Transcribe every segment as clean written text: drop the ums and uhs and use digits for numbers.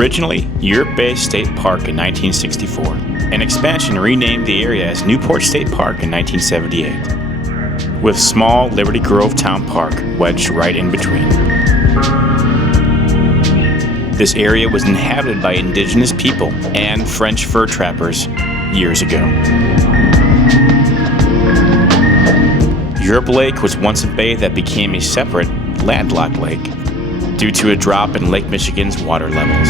Originally Europe-based state park in 1964, an expansion renamed the area as Newport State Park in 1978, with small Liberty Grove Town Park wedged right in between. This area was inhabited by Indigenous people and French fur trappers years ago. Europe Lake was once a bay that became a separate, landlocked lake due to a drop in Lake Michigan's water levels.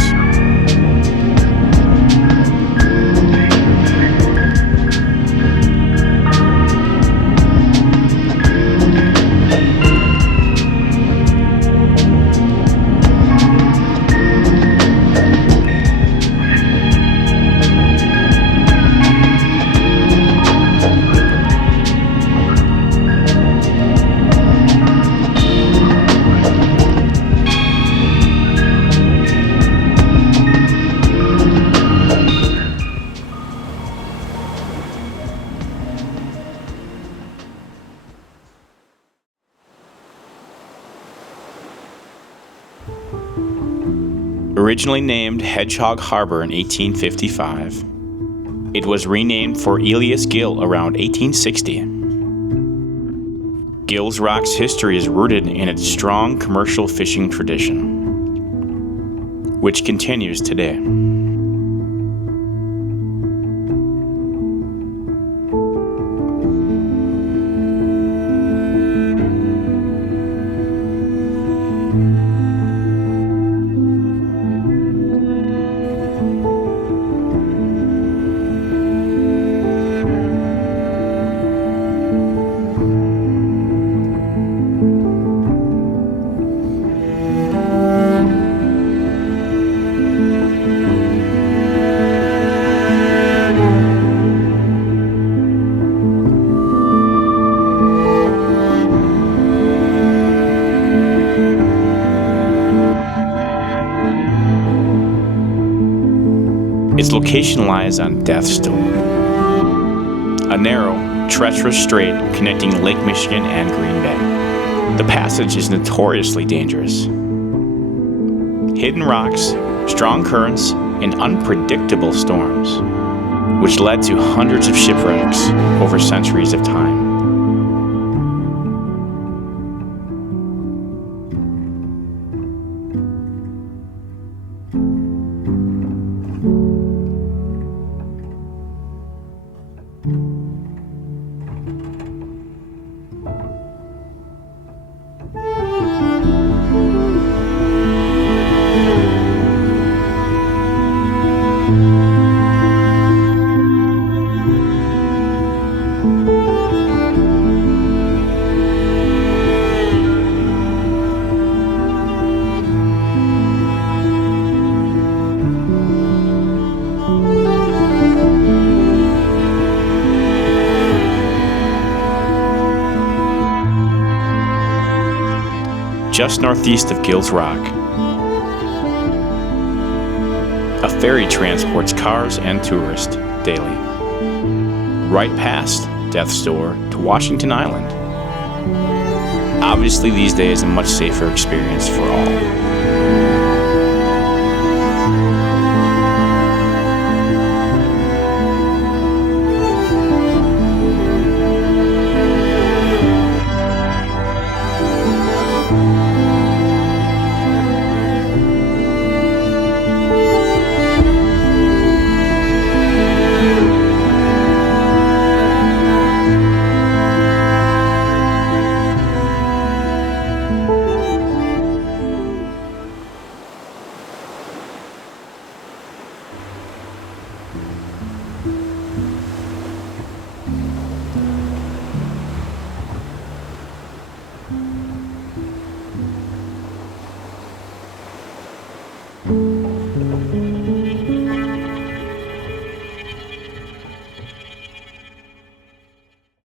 Originally named Hedgehog Harbor in 1855, it was renamed for Elias Gill around 1860. Gills Rock's history is rooted in its strong commercial fishing tradition, which continues today. Its location lies on Death's Door, a narrow, treacherous strait connecting Lake Michigan and Green Bay. The passage is notoriously dangerous. Hidden rocks, strong currents, and unpredictable storms, which led to hundreds of shipwrecks over centuries of time. Just northeast of Gills Rock, a ferry transports cars and tourists daily, right past Death's Door to Washington Island. Obviously, these days, a much safer experience for all.